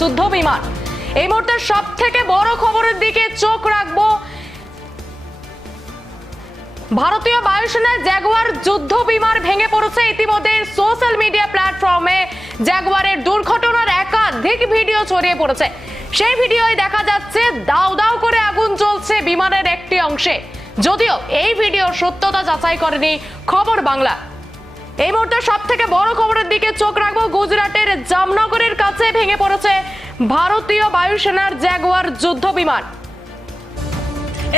যুদ্ধ বিমান। এই মুহূর্তে সব থেকে বড় খবরের দিকে চোখ রাখব ভারতীয় বায়ুসেনার জাগুয়ার যুদ্ধ বিমান ভেঙে পড়েছে। ইতিমধ্যে সোশ্যাল মিডিয়া প্ল্যাটফর্মে জাগুয়ারের দুর্ঘটনার একাধিক ভিডিও ছড়িয়ে পড়েছে। সেই ভিডিওয় দেখা যাচ্ছে দাউ দাউ করে আগুন জ্বলছে বিমানের একটি অংশে। যদিও এই ভিডিও সত্যতা যাচাই করেনি খবর বাংলা। এই মুহূর্তে সব থেকে বড় খবরের দিকে চোখ রাখব। গুজরাটের জামনগরের কাছে ভেঙে পড়েছে ভারতীয় বায়ুসেনার জ্যাগুয়ার যুদ্ধ বিমান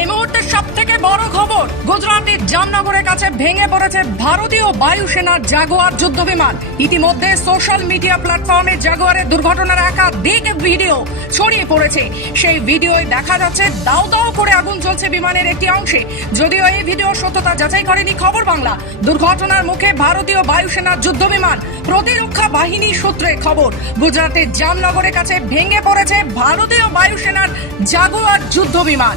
এই মুহূর্তে সব থেকে বড় খবর, গুজরাটের জামনগরের কাছে ভেঙে পড়েছে ভারতীয় বায়ুসেনার জাগুয়ার যুদ্ধ বিমান ইতিমধ্যে সোশ্যাল মিডিয়া প্ল্যাটফর্মে জাগুয়ারের দুর্ঘটনার একাধিক ভিডিও ছড়িয়ে পড়েছে। সেই ভিডিওয় দেখা যাচ্ছে দাও দাও করে আগুন জ্বলছে বিমানের একটি অংশে। যদিও এই ভিডিও সত্যতা যাচাই করেনি খবর বাংলা। দুর্ঘটনার মুখে ভারতীয় বায়ুসেনার যুদ্ধ বিমান প্রতিরক্ষা বাহিনী সূত্রে খবর, গুজরাটের জামনগরের কাছে ভেঙে পড়েছে ভারতীয় বায়ুসেনার জাগুয়ার যুদ্ধ বিমান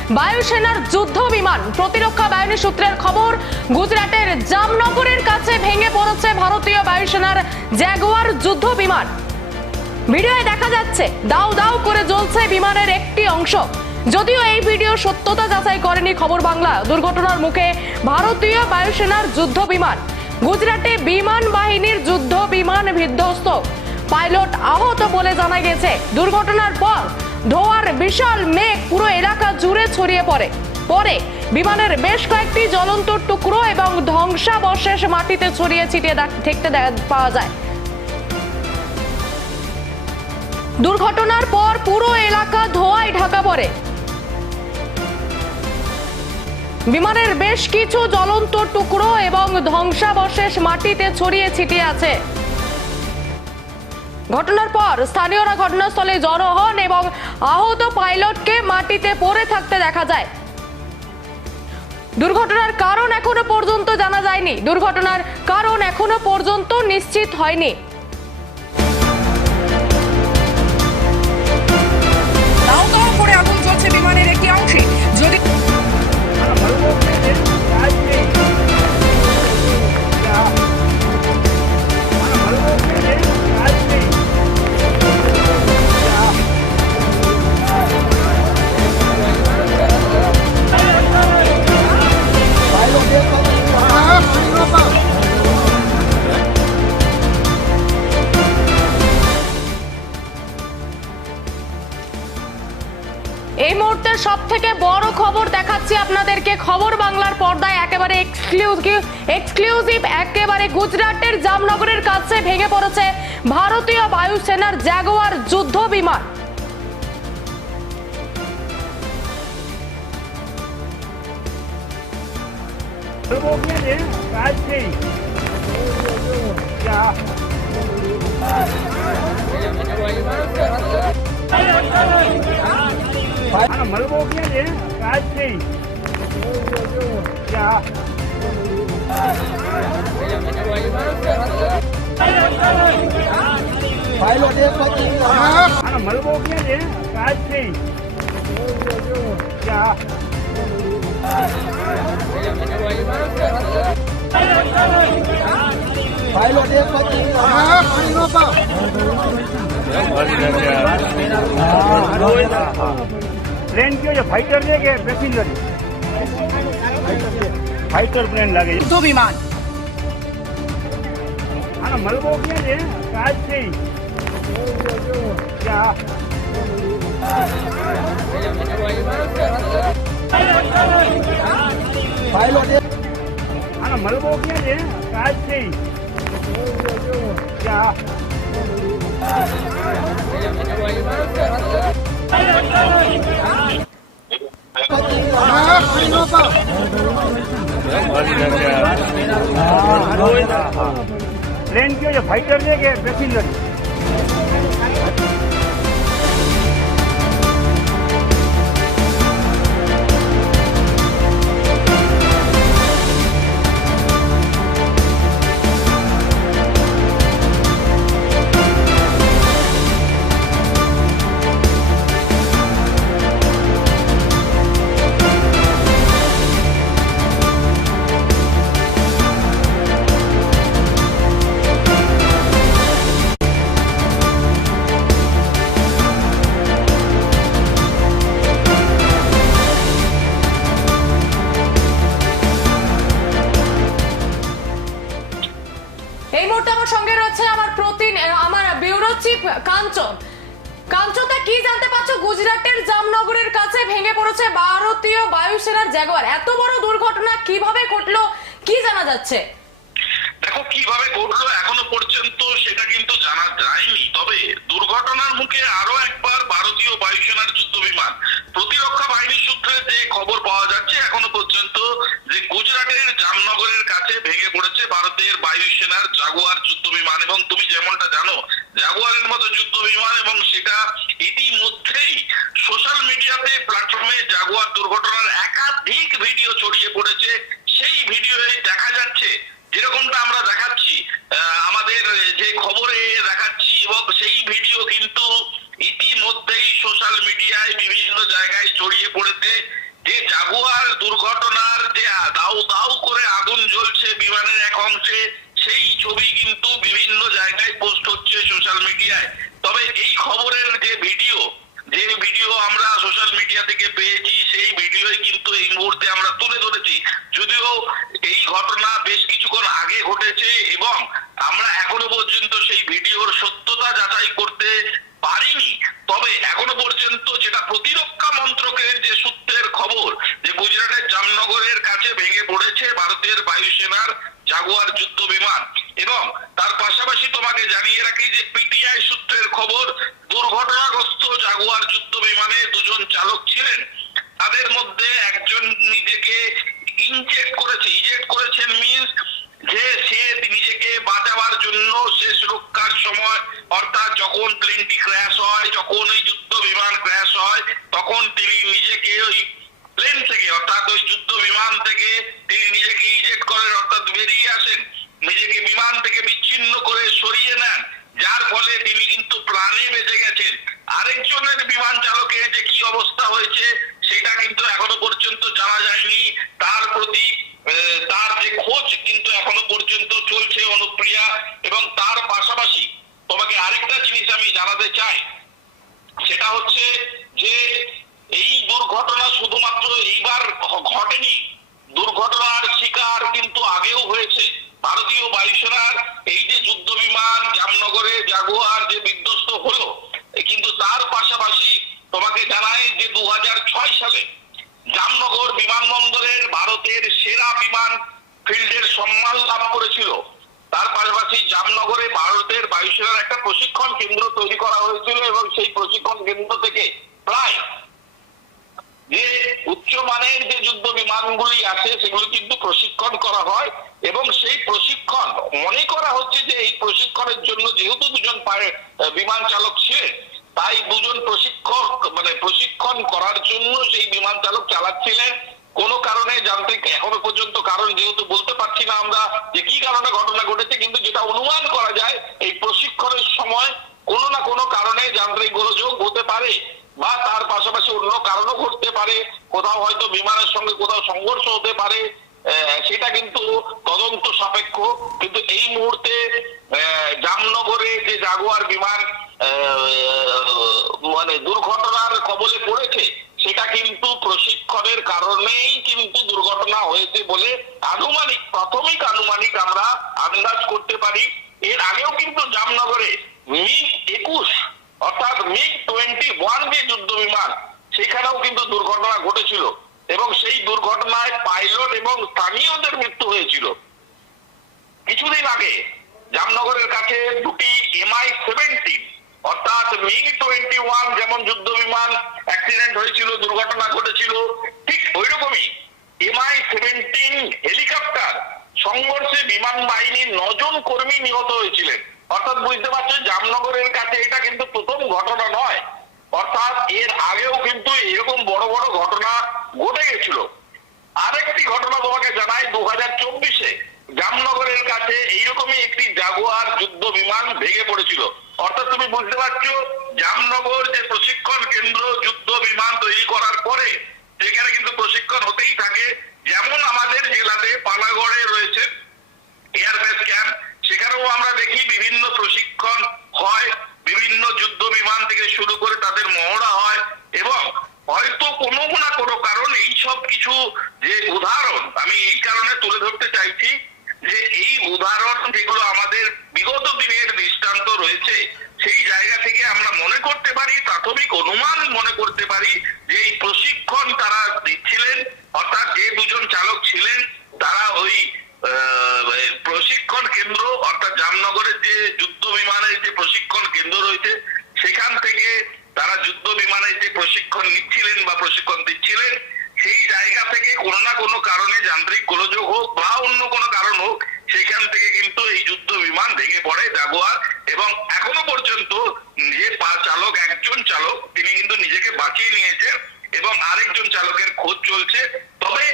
বায়ুসেনার যুদ্ধ বিমান প্রতিরক্ষা বাহিনী সূত্রের খবর, গুজরাটের জামনগরের কাছে ভেঙে পড়েছে ভারতীয় বায়ুসেনার জ্যাগুয়ার যুদ্ধ বিমান। ভিডিওয়ে দেখা যাচ্ছে দাউ দাউ করে জ্বলছে বিমানের একটি অংশ। যদিও এই ভিডিও সত্যতা যাচাই করেনি খবর বাংলা, দুর্ঘটনার মুখে ভারতীয় বায়ুসেনার যুদ্ধ বিমান। গুজরাটে বিমান বাহিনীর যুদ্ধ বিমান বিধ্বস্ত। পাইলট আহত বলে জানা গেছে। দুর্ঘটনার পর ধোয়ার বিশাল মেঘ পুরো এলাকা জুড়ে ছড়িয়ে পড়ে। পরে বিমানের বেশ কয়েকটি জ্বলন্ত টুকরো এবং ধ্বংসাবশেষ মাটিতে ছড়িয়ে ছিটিয়ে দেখ- দেখতে পাওয়া যায়। দুর্ঘটনার পর পুরো এলাকা ধোঁয়ায় ঢাকা পড়ে। বিমানের বেশ কিছু জ্বলন্ত টুকরো এবং ধ্বংসাবশেষ মাটিতে ছড়িয়ে ছিটিয়ে আছে। ঘটনার পর স্থানীয়রা ঘটনাস্থলে জড়ো হন এবং আহত পাইলটকে মাটিতে পড়ে থাকতে দেখা যায়। দুর্ঘটনার কারণ এখনও পর্যন্ত জানা যায়নি। দুর্ঘটনার কারণ এখনও পর্যন্ত নিশ্চিত হয়নি। বিমানের এক্সক্লুসিভ এক্সক্লুসিভ একেবারে গুজরাটের জামনগরের কাছে ভেঙে পড়েছে ভারতীয় বায়ুসেনার জাগুয়ার যুদ্ধ বিমান મલબો ક્યાં છે રાજથી જા આનો મલબો ક્યાં છે કાજ થઈ ફાઇલો ફાઇટર છે કે પેસેન્જર છે ફાઈટર પ્લેન લાગે છે. યુદ્ધ વિમાન આનો મલબો છે? કાચ છે. આનો મલબો ક્યાં છે? કાચ છે. Ah, પ્લેન કયો છે? ફાઇટર છે કે પેસેન્જર છે? কাঞ্চন। কাঞ্চনটা কি জানতে পারছ? গুজরাটের জামনগরের কাছে ভেঙে পড়েছে ভারতীয় বায়ুসেনার জাগুয়ার এত বড় দুর্ঘটনা কীভাবে ঘটলো, কি জানা যাচ্ছে? দেখো কীভাবে ঘটলো এখনও পর্যন্ত সেটা কিন্তু জানা যায়নি। তবে দুর্ঘটনার মুখে আরও একবার ভারতীয় বায়ুসেনার যুদ্ধ বিমান। প্রতিরক্ষা বাহিনীর সূত্রে যে খবর পাওয়া যাচ্ছে, এখনও পর্যন্ত যে গুজরাটের জামনগরের কাছে ভেঙে পড়েছে ভারতের বায়ুসেনার জাগুয়ার যুদ্ধ বিমান। এবং তুমি যেমনটা জানো, জাগুয়ারের মতো যুদ্ধ বিমান এবং সেটা ইতিমধ্যেই সোশ্যাল মিডিয়া থেকে পেয়েছি ইনজেক্ট করেছে ইজেক্ট করেছেন মিন্স যে সে নিজেকে বাঁচাবার জন্য শেষ রক্ষার সময়, অর্থাৎ যখন প্লেনটি ক্র্যাশ হয়, যখন ওই যুদ্ধ বিমান ক্র্যাশ হয়, তখন তিনি নিজেকে ওই প্লেন থেকে অর্থাৎ ওই যুদ্ধ বিমান থেকে তিনি নিজেকে ইজেক্ট করেন অর্থাৎ বেরিয়ে আসেন নিজেকে বিমান থেকে বিচ্ছিন্ন করে সরিয়ে নেন যার ফলে তিনি কিন্তু প্রাণে বেঁচে গেছেন আরেকজনের বিমান চালকের যে কি অবস্থা হয়েছে সেটা কিন্তু এখনও পর্যন্ত জানা যায়নি তার প্রতি আহ, তার যে খোঁজ কিন্তু এখনও পর্যন্ত চলছে অনুপ্রিয়া এবং তার পাশাপাশি তোমাকে আরেকটা জিনিস আমি জানাতে চাই সেটা হচ্ছে যে এই দুর্ঘটনা শুধুমাত্র এইবার ঘ- ঘটেনি দুর্ঘটনার শিকার কিন্তু আগেও হয়েছে ভারতীয় বায়ুসেনার এই যে যুদ্ধ বিমান জামনগরে জাগুয়ার যে বিধ্বস্ত হলো এ কিন্তু তার পাশাপাশি তোমাকে জানাই যে দু সালে জামনগর বিমানবন্দরের ভারতের সেরা বিমান ফিল্ডের সম্মান লাভ করেছিল তার পাশাপাশি জামনগরে ভারতের বায়ুসেনার একটা প্রশিক্ষণ কেন্দ্র তৈরি করা হয়েছিল এবং সেই প্রশিক্ষণ কেন্দ্র থেকে প্রায় যে উচ্চমানের যে যুদ্ধ বিমানগুলি আছে, সেগুলো কিন্তু প্রশিক্ষণ করা হয় এবং সেই প্রশিক্ষণ, মনে করা হচ্ছে যে এই প্রশিক্ষণের জন্য যেহেতু দুজন বিমান চালক ছিলেন তাই দুজন প্রশিক্ষক মানে প্রশিক্ষণ করার জন্য সেই বিমান চালক চালাচ্ছিলেন। কোনো কারণে যান্ত্রিক, এখনও পর্যন্ত কারণ যেহেতু বলতে পারছি না আমরা যে কি কারণে ঘটনা ঘটেছে, কিন্তু যেটা অনুমান করা যায় এই প্রশিক্ষণের সময় কোনো না কোনো কারণে যান্ত্রিক গোলযোগ হতে পারে বা তার পাশাপাশি অন্য কারণও ঘটতে পারে। কোথাও হয়তো বিমানের সঙ্গে কোথাও সংঘর্ষ হতে পারে। সেটা কিন্তু তদন্ত সাপেক্ষ। কিন্তু এই মুহূর্তে জামনগরে যে জাগুয়ার বিমান মানে দুর্ঘটনার কবলে পড়েছে সেটা কিন্তু প্রশিক্ষণের কারণেই কিন্তু দুর্ঘটনা হয়েছে বলে আনুমানিক, প্রাথমিক আনুমানিক আমরা আন্দাজ করতে পারি। এর আগেও কিন্তু জামনগরে মিগ একুশ, অর্থাৎ মিগ টোয়েন্টি ওয়ান যে যুদ্ধ বিমান সেখানেও কিন্তু দুর্ঘটনা ঘটেছিল এবং সেই দুর্ঘটনায় পাইলট এবং স্থানীয়দের মৃত্যু হয়েছিল। কিছুদিন আগে জামনগরের কাছে দুটি এমআই সেভেন্টিন অর্থাৎ মিগ টোয়েন্টি ওয়ান যেমন যুদ্ধ বিমান অ্যাক্সিডেন্ট হয়েছিল, দুর্ঘটনা ঘটেছিল, ঠিক ওই রকমই এমআই সেভেন্টিন হেলিকপ্টার সংঘর্ষে বিমান বাহিনীর নজন কর্মী নিহত হয়েছিলেন। অর্থাৎ বুঝতে পারছ, জামনগরের কাছে এটা কিন্তু প্রথম ঘটনা নয়। অর্থাৎ এর আগেও কিন্তু এরকম বড় বড় ঘটনা ঘটে গেছিল। আরেকটি ঘটনা তোমাকে জানাই দু হাজার চব্বিশে। জামনগরের কাছে এইরকমই একটি জাগুয়ার যুদ্ধ বিমান ভেঙে পড়েছিল। অর্থাৎ তুমি বুঝতে পারছ, জামনগর যে প্রশিক্ষণ কেন্দ্র যুদ্ধ বিমান তৈরি করার পরে সেখানে কিন্তু প্রশিক্ষণ হতেই থাকে, যেমন আমাদের জেলাতে পানাগড়ে রয়েছে এয়ারবেস ক্যাম্প সেখানেও আমরা দেখি বিভিন্ন প্রশিক্ষণ হয়, বিভিন্ন যুদ্ধ বিমান থেকে শুরু করে তাদের মহড়া হয় এবং হয়তো কোনো না কোনো কারণ এই সব কিছু যে উদাহরণ, আমি এই কারণে তুলে ধরতে চাইছি যে এই উদাহরণ যেগুলো আমাদের বিগত দিনের দৃষ্টান্ত রয়েছে, সেই জায়গা থেকে আমরা মনে করতে পারি, প্রাথমিক অনুমান মনে করতে পারি যে এই প্রশিক্ষণ তারা দিচ্ছিলেন, অর্থাৎ যে দুজন চালক ছিলেন, তারা ওই প্রশিক্ষণ কেন্দ্র, অর্থাৎ জামনগরের যে যুদ্ধ বিমানের যে প্রশিক্ষণ কেন্দ্র রয়েছে, সেখান থেকে তারা যুদ্ধ বিমানের যে প্রশিক্ষণ নিচ্ছিলেন বা প্রশিক্ষণ দিচ্ছিলেন সেই জায়গা থেকে কোনো না কোনো কারণে যান্ত্রিক গোলযোগ হোক বা অন্য কোনো কারণ হোক, সেখান থেকে কিন্তু এই যুদ্ধ বিমান ভেঙে পড়ে জাগুয়ার এবং এখনও পর্যন্ত যে চালক, একজন চালক, তিনি কিন্তু নিজেকে বাঁচিয়ে নিয়েছেন এবং আরেকজন চালকের খোঁজ চলছে। তবে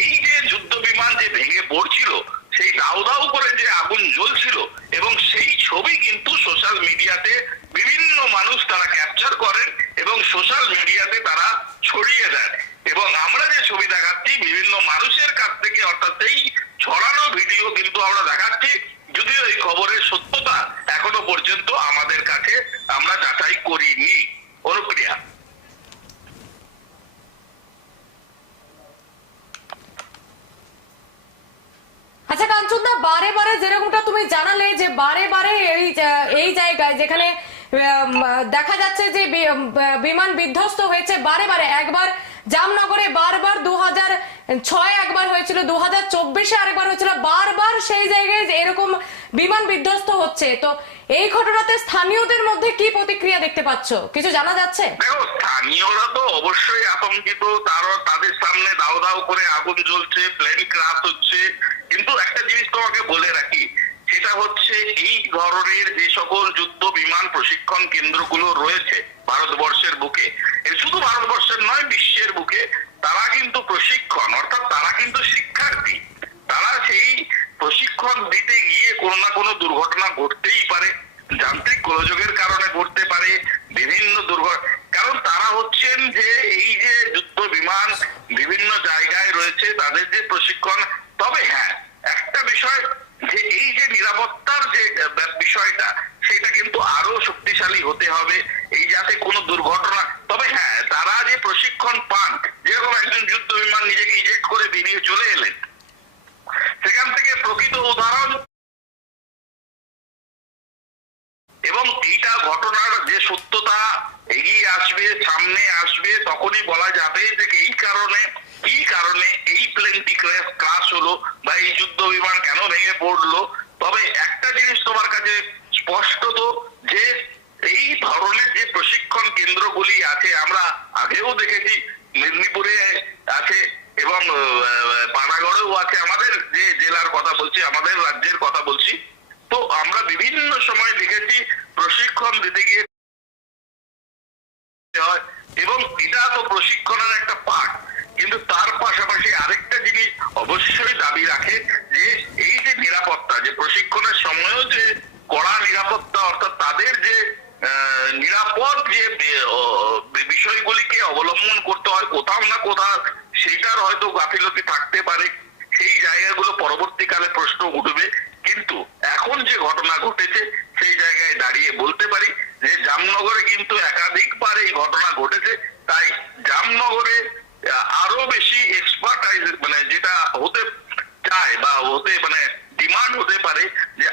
এই যে যুদ্ধ বিমান যে ভেঙে পড়ছিল, সেই দাউ দাউ করে যে আগুন জ্বলছিল এবং সেই ছবি কিন্তু সোশ্যাল মিডিয়াতে বিভিন্ন মানুষ তারা ক্যাপচার করেন এবং সোশ্যাল মিডিয়াতে তারা ছড়িয়ে দেন। এবং এই জায়গায় যেখানে দেখা যাচ্ছে যে বিমান বিধ্বস্ত হয়েছে বারে বারে। একবার জামনগরে বারবার দু হাজার ছয় একবার হয়েছিল দু হাজার চব্বিশে আরেকবার হয়েছিল, বারবার সেই জায়গায় এরকম বিমান বিধ্বস্ত হচ্ছে। তো এই ঘটনাতে স্থানীয়দের মধ্যে কি প্রতিক্রিয়া দেখতে পাচ্ছ? কিছু জানা যাচ্ছে? স্থানীয়রা তো অবশ্যই আতঙ্কিত। তারও তাদের সামনে দাও দাও করে আগুন জ্বলছে প্লেন ক্রাশ হচ্ছে। কিন্তু একটা জিনিস তোমাকে বলে রাখি সেটা হচ্ছে এই ধরনের যে সকল যুদ্ধ বিমান প্রশিক্ষণ কেন্দ্রগুলো রয়েছে ভারতবর্ষের বুকে শুধু ভারতবর্ষের নয়, বিশ্বের বুকে, তারা কিন্তু প্রশিক্ষণ, অর্থাৎ তারা কিন্তু শিক্ষার্থী। তারা সেই প্রশিক্ষণ দিতে গিয়ে কোনো না কোনো দুর্ঘটনা ঘটতেই পারে। যান্ত্রিক গোলযোগের কারণে ঘটতে আসবে, সামনে আসবে, তখনই বলা যাবে যে এই কারণে কি কারণে এই প্লেনটি ক্রাশ হলো বা এই যুদ্ধ বিমান কেন ভেঙে পড়ল। তবে একটা জিনিস তোমার কাছে স্পষ্ট তো, যে এই ধরনের যে প্রশিক্ষণ কেন্দ্রগুলি আছে, আমরা আগেও দেখেছি, মেদিনীপুরে আছে এবং পানাগড়েও আছে আমাদের যে জেলার কথা বলছি, আমাদের রাজ্যের কথা বলছি। তো আমরা বিভিন্ন সময় দেখেছি, প্রশিক্ষণ দিতে গিয়ে নিরাপদ যে বিষয়গুলিকে অবলম্বন করতে হয়, কোথাও না কোথাও সেটার হয়তো গাফিলতি থাকতে পারে। সেই জায়গাগুলো পরবর্তীকালে প্রশ্ন উঠবে। কিন্তু এখন যে ঘটনা ঘটেছে, সেই জায়গায় দাঁড়িয়ে বলতে পারি যে জামনগরে কিন্তু একাধিকবার এই ঘটনা ঘটেছে তাই জামনগরে আহ, আরও বেশি এক্সপার্টাইজ মানে যেটা হতে চায় বা হতে মানে ডিমান্ড হতে পারে যে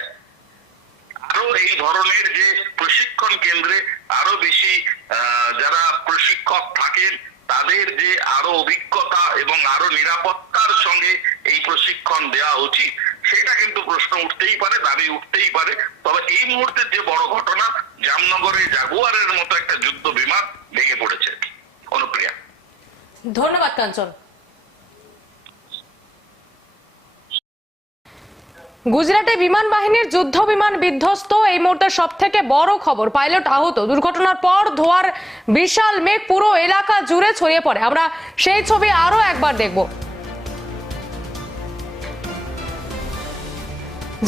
আরও এই ধরনের যে প্রশিক্ষণ কেন্দ্রে আরও বেশি আহ, যারা প্রশিক্ষক থাকেন তাদের যে আরও অভিজ্ঞতা এবং আরও নিরাপত্তার সঙ্গে এই প্রশিক্ষণ দেওয়া উচিত সেটা কিন্তু প্রশ্ন উঠতেই পারে দাবি উঠতেই পারে তবে এই মুহূর্তের যে বড় ঘটনা জামনগরে জাগুয়ারের মতো একটা যুদ্ধ বিমান ভেঙে পড়েছে অনুপ্রিয়া ধন্যবাদ, কাঞ্চন। গুজরাটে বিমান বাহিনীর যুদ্ধ বিমান বিধ্বস্ত, এই মুহূর্তে সব থেকে বড় খবর। পাইলট আহত। দুর্ঘটনার পর ধোয়ার বিশাল মেঘ পুরো এলাকা জুড়ে ছড়িয়ে পড়ে। আমরা সেই ছবি আরও একবার দেখব।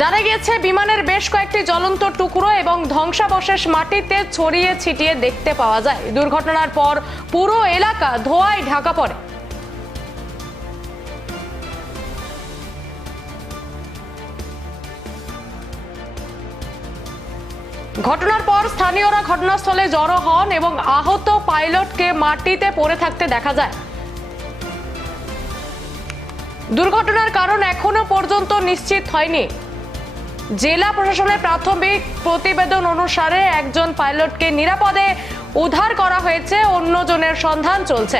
জানা গিয়েছে, বিমানের বেশ কয়েকটি জ্বলন্ত টুকরো এবং ধ্বংসাবশেষ মাটিতে ছড়িয়ে ছিটিয়ে দেখতে পাওয়া যায়। দুর্ঘটনার পর পুরো এলাকা ধোঁয়ায় ঢাকা পড়ে। ঘটনার পর স্থানীয়রা ঘটনাস্থলে জড়ো হন এবং আহত পাইলটকে মাটিতে পড়ে থাকতে দেখা যায়। দুর্ঘটনার কারণ এখনও পর্যন্ত নিশ্চিত হয়নি। জেলা প্রশাসনের প্রাথমিক প্রতিবেদন অনুসারে একজন পাইলটকে নিরাপদে উদ্ধার করা হয়েছে অন্যজনের সন্ধান চলছে।